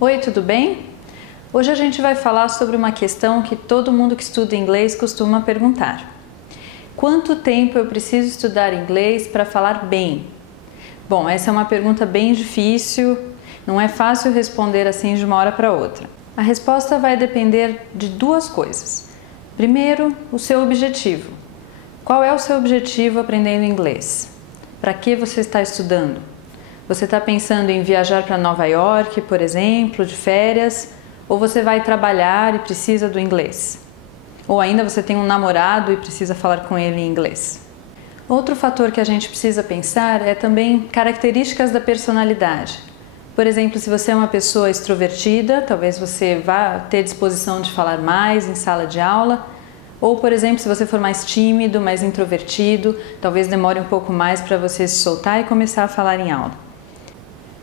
Oi, tudo bem? Hoje a gente vai falar sobre uma questão que todo mundo que estuda inglês costuma perguntar. Quanto tempo eu preciso estudar inglês para falar bem? Bom, essa é uma pergunta bem difícil, não é fácil responder assim de uma hora para outra. A resposta vai depender de duas coisas. Primeiro, o seu objetivo. Qual é o seu objetivo aprendendo inglês? Para que você está estudando? Você está pensando em viajar para Nova York, por exemplo, de férias? Ou você vai trabalhar e precisa do inglês? Ou ainda você tem um namorado e precisa falar com ele em inglês? Outro fator que a gente precisa pensar é também características da personalidade. Por exemplo, se você é uma pessoa extrovertida, talvez você vá ter disposição de falar mais em sala de aula. Ou, por exemplo, se você for mais tímido, mais introvertido, talvez demore um pouco mais para você se soltar e começar a falar em aula.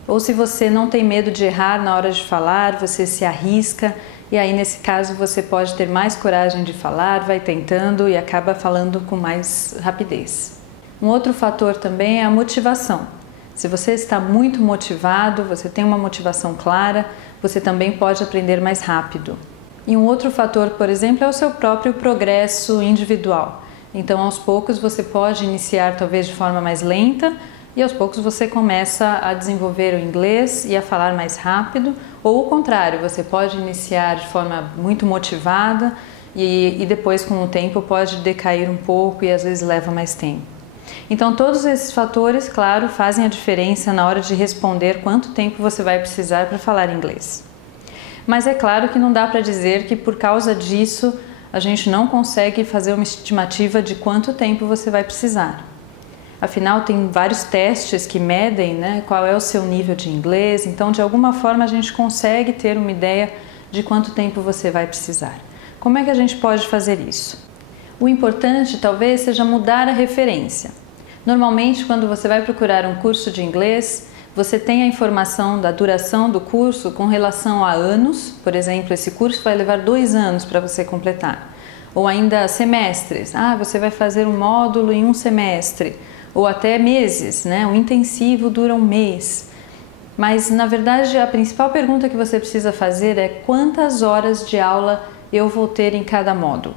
Ou se você não tem medo de errar na hora de falar, você se arrisca e aí nesse caso você pode ter mais coragem de falar, vai tentando e acaba falando com mais rapidez. Um outro fator também é a motivação. Se você está muito motivado, você tem uma motivação clara, você também pode aprender mais rápido. E um outro fator, por exemplo, é o seu próprio progresso individual. Então, aos poucos você pode iniciar talvez de forma mais lenta e aos poucos você começa a desenvolver o inglês e a falar mais rápido, ou o contrário, você pode iniciar de forma muito motivada e depois com o tempo pode decair um pouco e às vezes leva mais tempo. Então todos esses fatores, claro, fazem a diferença na hora de responder quanto tempo você vai precisar para falar inglês. Mas é claro que não dá para dizer que por causa disso a gente não consegue fazer uma estimativa de quanto tempo você vai precisar. Afinal, tem vários testes que medem, qual é o seu nível de inglês, então de alguma forma a gente consegue ter uma ideia de quanto tempo você vai precisar. Como é que a gente pode fazer isso? O importante talvez seja mudar a referência. Normalmente, quando você vai procurar um curso de inglês, você tem a informação da duração do curso com relação a anos, por exemplo, esse curso vai levar 2 anos para você completar. Ou ainda semestres, você vai fazer um módulo em um semestre. Ou até meses, o intensivo dura 1 mês. Mas, na verdade, a principal pergunta que você precisa fazer é quantas horas de aula eu vou ter em cada módulo.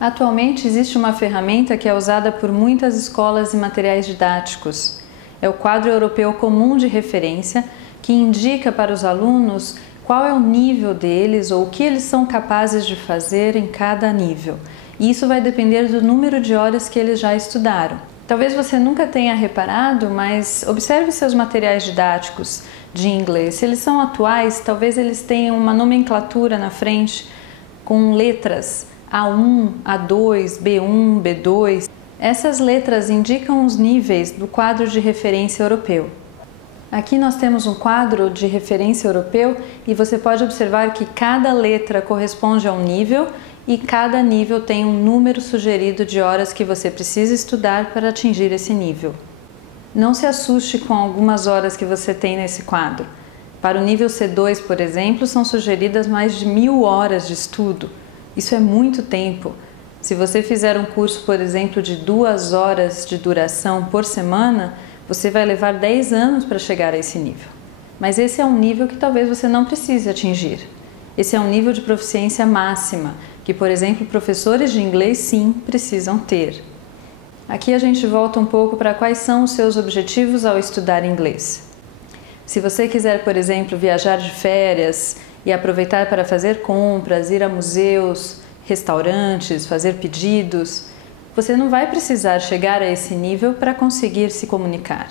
Atualmente existe uma ferramenta que é usada por muitas escolas e materiais didáticos. É o Quadro Europeu Comum de Referência, que indica para os alunos qual é o nível deles ou o que eles são capazes de fazer em cada nível. E isso vai depender do número de horas que eles já estudaram. Talvez você nunca tenha reparado, mas observe seus materiais didáticos de inglês. Se eles são atuais, talvez eles tenham uma nomenclatura na frente com letras A1, A2, B1, B2. Essas letras indicam os níveis do quadro de referência europeu. Aqui nós temos um quadro de referência europeu e você pode observar que cada letra corresponde a um nível e cada nível tem um número sugerido de horas que você precisa estudar para atingir esse nível. Não se assuste com algumas horas que você tem nesse quadro. Para o nível C2, por exemplo, são sugeridas mais de 1000 horas de estudo. Isso é muito tempo. Se você fizer um curso, por exemplo, de 2 horas de duração por semana, você vai levar 10 anos para chegar a esse nível. Mas esse é um nível que talvez você não precise atingir. Esse é um nível de proficiência máxima, que, por exemplo, professores de inglês sim precisam ter. Aqui a gente volta um pouco para quais são os seus objetivos ao estudar inglês. Se você quiser, por exemplo, viajar de férias e aproveitar para fazer compras, ir a museus, restaurantes, fazer pedidos, você não vai precisar chegar a esse nível para conseguir se comunicar.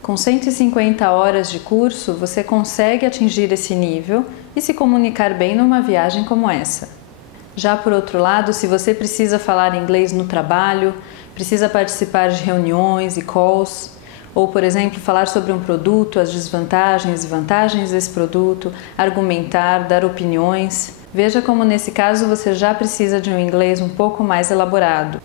Com 150 horas de curso, você consegue atingir esse nível e se comunicar bem numa viagem como essa. Já por outro lado, se você precisa falar inglês no trabalho, precisa participar de reuniões e calls, ou, por exemplo, falar sobre um produto, as desvantagens e vantagens desse produto, argumentar, dar opiniões, veja como nesse caso você já precisa de um inglês um pouco mais elaborado.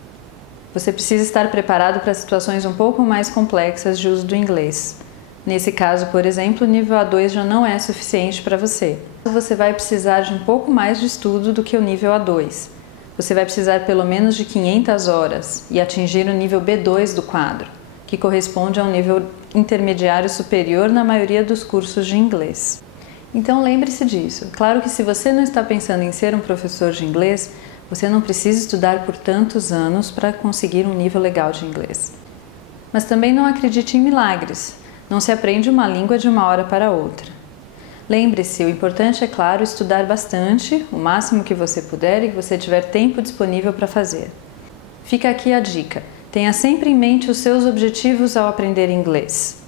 Você precisa estar preparado para situações um pouco mais complexas de uso do inglês. Nesse caso, por exemplo, o nível A2 já não é suficiente para você. Você vai precisar de um pouco mais de estudo do que o nível A2. Você vai precisar pelo menos de 500 horas e atingir o nível B2 do quadro, que corresponde a um nível intermediário superior na maioria dos cursos de inglês. Então lembre-se disso. Claro que se você não está pensando em ser um professor de inglês, você não precisa estudar por tantos anos para conseguir um nível legal de inglês. Mas também não acredite em milagres. Não se aprende uma língua de uma hora para outra. Lembre-se, o importante é, claro, estudar bastante, o máximo que você puder e que você tiver tempo disponível para fazer. Fica aqui a dica. Tenha sempre em mente os seus objetivos ao aprender inglês.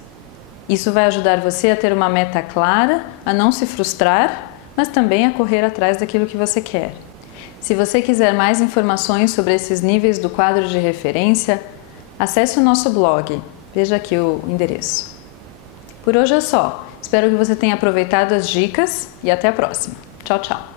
Isso vai ajudar você a ter uma meta clara, a não se frustrar, mas também a correr atrás daquilo que você quer. Se você quiser mais informações sobre esses níveis do quadro de referência, acesse o nosso blog. Veja aqui o endereço. Por hoje é só. Espero que você tenha aproveitado as dicas e até a próxima. Tchau, tchau!